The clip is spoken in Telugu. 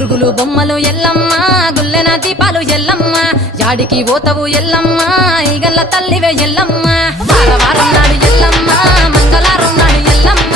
గురుగులు బొమ్మలు ఎల్లమ్మ గుల్లెన దీపాలు ఎల్లమ్మ యాడికి పోతవు ఎల్లమ్మ ఈగల్ల తల్లివే ఎల్లమ్మ వారం నాడు ఎల్లమ్మ మంగళవారం నాడు ఎల్లమ్మ